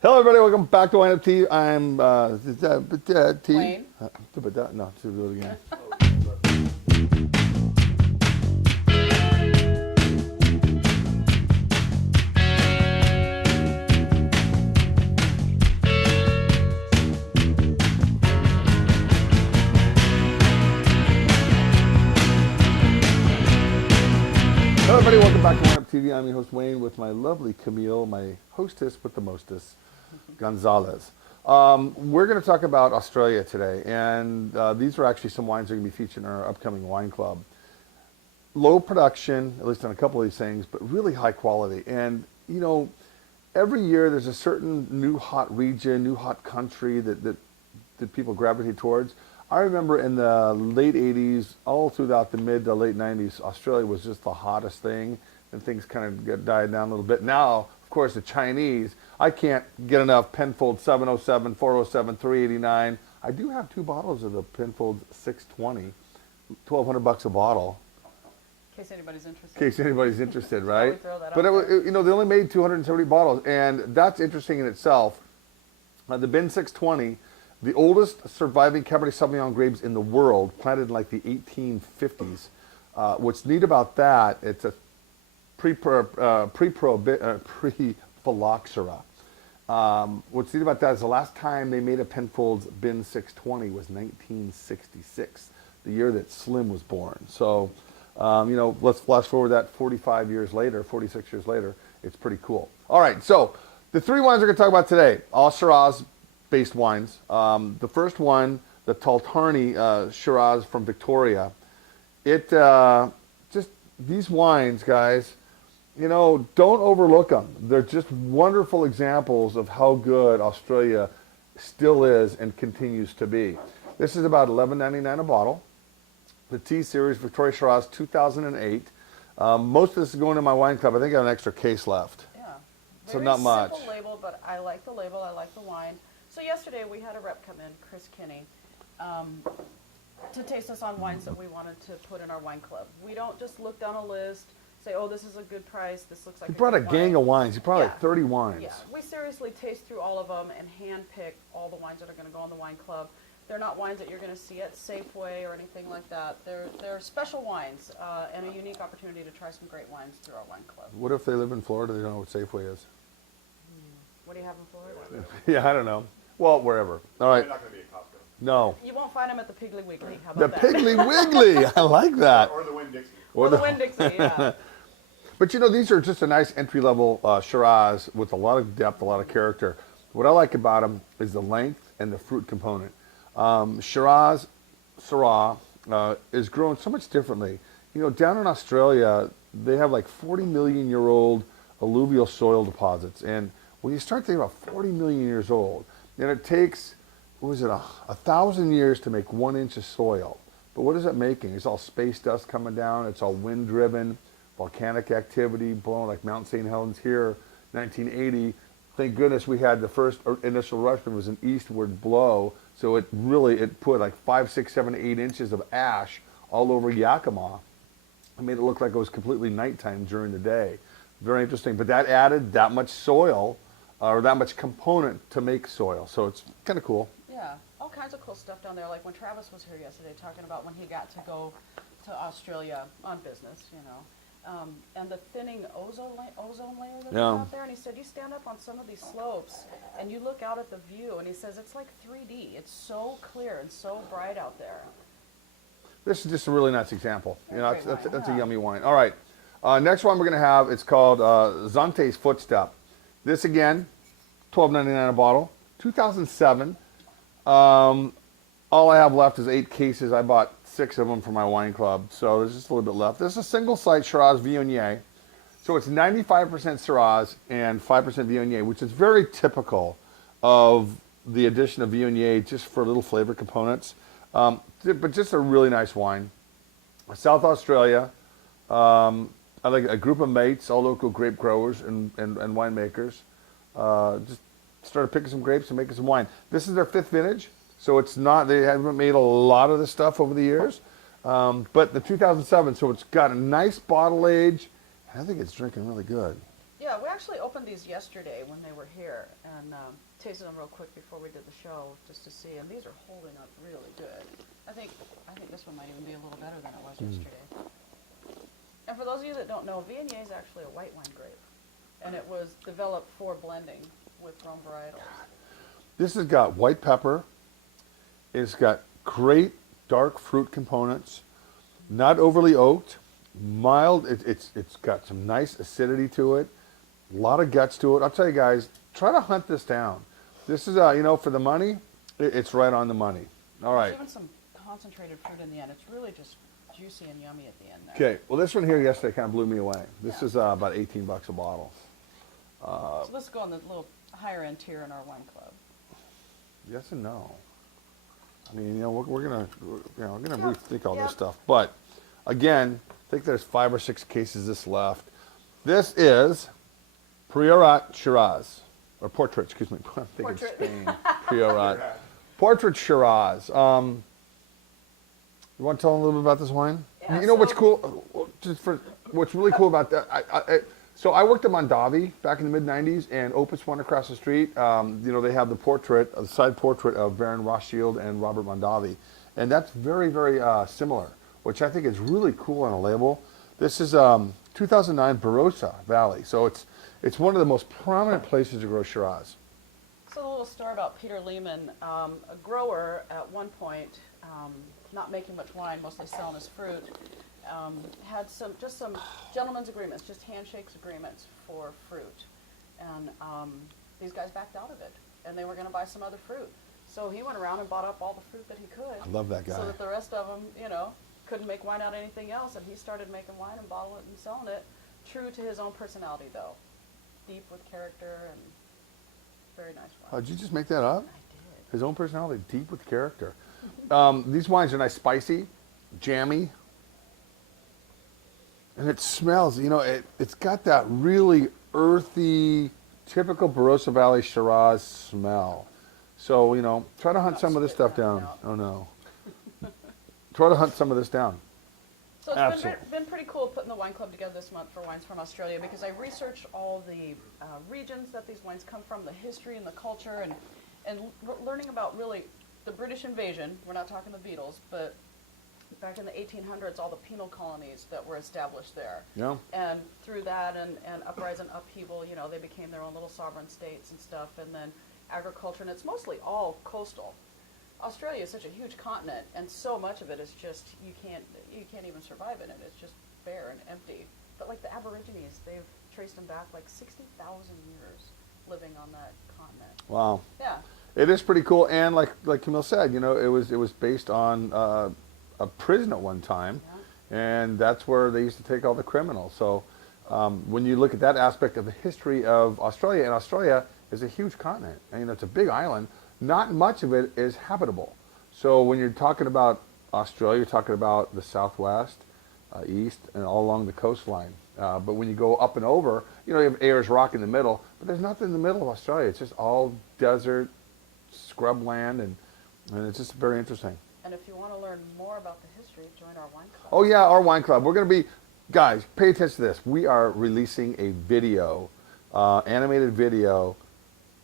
Hello, everybody. Welcome back to Wine Up Tea. I'm Tea. Wayne. No, to do it again. Hello, everybody. Welcome back to Wine Up TV. I'm your host, Wayne, with my lovely Camille, my hostess with the mostest, Gonzalez. We're going to talk about Australia today, and these are actually some wines that are going to be featured in our upcoming wine club. Low production, at least on a couple of these things, but really high quality. And, you know, every year there's a certain new hot region, new hot country that people gravitate towards. I remember in the late 80s, all throughout the mid to late 90s, Australia was just the hottest thing, and things kind of died down a little bit. Now, of course, the Chinese, I can't get enough Penfold 707, 407, 389. I do have 2 bottles of the Penfold 620, $1,200 a bottle. In case anybody's interested. In case anybody's interested, right? Throw that But out there. you know, they only made 270 bottles, and that's interesting in itself. The Bin 620, the oldest surviving Cabernet Sauvignon grapes in the world, planted in like the 1850s. What's neat about that, it's a pre-phylloxera. What's neat about that is the last time they made a Penfolds Bin 620 was 1966, the year that Slim was born. So, you know, let's flash forward that 45 years later, 46 years later. It's pretty cool. All right, so the 3 wines we're going to talk about today, all Shiraz-based wines. The first one, the Taltarni Shiraz from Victoria. It just, these wines, guys, you know, don't overlook them. They're just wonderful examples of how good Australia still is and continues to be. This is about $11.99 a bottle. The T Series Victoria Shiraz 2008. Most of this is going to my wine club. I think I have an extra case left. Yeah. So not much. Simple label, but I like the label. I like the wine. So yesterday we had a rep come in, Chris Kinney, to taste us on wines that we wanted to put in our wine club. We don't just look down a list, say, oh, this is a good price, this looks like He brought a good gang wine. of wines. He brought Yeah. like 30 wines. Yeah, we seriously taste through all of them and handpick all the wines that are going to go in the wine club. They're not wines that you're going to see at Safeway or anything like that. They're special wines and a unique opportunity to try some great wines through our wine club. What if they live in Florida? They don't know what Safeway is. What do you have in Florida? Yeah, I don't know. Well, wherever. All right. They're not going to be at Costco. No. You won't find them at the Piggly Wiggly. How The about that? Piggly Wiggly. I like that. Or the Winn-Dixie. Or the Winn-Dixie, yeah. But you know, these are just a nice entry-level Shiraz with a lot of depth, a lot of character. What I like about them is the length and the fruit component. Shiraz, Syrah is grown so much differently. You know, down in Australia, they have like 40 million year old alluvial soil deposits. And when you start thinking about 40 million years old, then it takes, what was it, 1,000 years to make 1 inch of soil. But what is it making? It's all space dust coming down. It's all wind driven, volcanic activity blowing like Mount St. Helens here, 1980. Thank goodness we had the first initial eruption was an eastward blow. So it put like 5, 6, 7, 8 inches of ash all over Yakima. It made it look like it was completely nighttime during the day. Very interesting. But that added that much soil or that much component to make soil. So it's kind of cool. Yeah, all kinds of cool stuff down there. Like when Travis was here yesterday talking about when he got to go to Australia on business, you know. And the thinning ozone layer that's out there. And he said, you stand up on some of these slopes and you look out at the view, and he says it's like 3D. It's so clear and so bright out there. This is just a really nice example. You know, Great that's wine, a yummy wine. All right. Next one we're going to have, it's called Zante's Footstep. This again, $12.99 a bottle, 2007. All I have left is 8 cases. I bought 6 of them for my wine club, so there's just a little bit left. This is a single site Shiraz Viognier. So it's 95% Shiraz and 5% Viognier, which is very typical of the addition of Viognier just for little flavor components. But just a really nice wine. South Australia, I like a group of mates, all local grape growers and winemakers. Just started picking some grapes and making some wine. This is their 5th vintage. So it's not, they haven't made a lot of this stuff over the years. But the 2007, so it's got a nice bottle age. I think it's drinking really good. Yeah, we actually opened these yesterday when they were here and tasted them real quick before we did the show just to see, and these are holding up really good. I think this one might even be a little better than it was yesterday. And for those of you that don't know, Viognier is actually a white wine grape, and it was developed for blending with Rhone varietals. This has got white pepper. It's got great dark fruit components, not overly oaked, mild. It's got some nice acidity to it, a lot of guts to it. I'll tell you guys, try to hunt this down. This is, you know, for the money, it's right on the money. All right. There's even some concentrated fruit in the end. It's really just juicy and yummy at the end there. Okay, well, this one here yesterday kind of blew me away. This is about $18 a bottle. So let's go on the little higher end tier in our wine club. Yes and no. I mean, you know, we're gonna rethink all this stuff. But again, I think there's 5 or 6 cases this left. This is Priorat Shiraz, or Portrait. Excuse me. I'm thinking Portrait. Spain. Priorat. Portrait Shiraz. You want to tell them a little bit about this wine? Yeah, You know what's cool? What's really cool about that? So I worked at Mondavi back in the mid-'90s, and Opus One across the street, you know, they have the portrait, the side portrait of Baron Rothschild and Robert Mondavi. And that's very, very similar, which I think is really cool on a label. This is 2009 Barossa Valley. So it's one of the most prominent places to grow Shiraz. So a little story about Peter Lehman, a grower at one point, not making much wine, mostly selling his fruit, had some gentlemen's agreements, just handshakes agreements for fruit. And these guys backed out of it, and they were going to buy some other fruit. So he went around and bought up all the fruit that he could. I love that guy. So that the rest of them, you know, couldn't make wine out of anything else, and he started making wine and bottling it and selling it, true to his own personality, though. Deep with character and very nice wine. Did you just make that up? I did. His own personality, deep with character. These wines are nice, spicy, jammy, and it smells, you know, it's got that really earthy, typical Barossa Valley Shiraz smell. So, you know, try to hunt some of this stuff down. Oh, no. Try to hunt some of this down. So it's been pretty cool putting the wine club together this month for wines from Australia, because I researched all the regions that these wines come from, the history and the culture, and learning about really the British invasion. We're not talking the Beatles, but back in the 1800s, all the penal colonies that were established there. Yeah. And through that and uprising, upheaval, you know, they became their own little sovereign states and stuff, and then agriculture, and it's mostly all coastal. Australia is such a huge continent, and so much of it is just, you can't even survive in it. It's just bare and empty. But like the Aborigines, they've traced them back like 60,000 years living on that continent. Wow. Yeah. It is pretty cool, and like Camille said, you know, it was based on a prison at one time, and that's where they used to take all the criminals. So when you look at that aspect of the history of Australia, and Australia is a huge continent, and you know, it's a big island. Not much of it is habitable. So when you're talking about Australia, you're talking about the southwest, east, and all along the coastline. But when you go up and over, you know, you have Ayers Rock in the middle, but there's nothing in the middle of Australia. It's just all desert, scrub land, and it's just very interesting. And if you want to learn more about the history, join our wine club. Oh yeah, our wine club. We're going to be, guys, pay attention to this. We are releasing a video, animated video,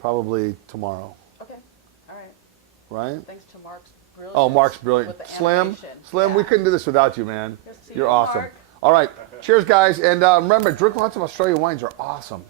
probably tomorrow. Okay, all right. Right? Thanks to Mark's brilliant. Oh, Mark's brilliant. With the Slim, animation. we couldn't do this without you, man. Good to see You're you, awesome. Mark. All right, cheers, guys. And remember, drink lots of Australian wines are awesome.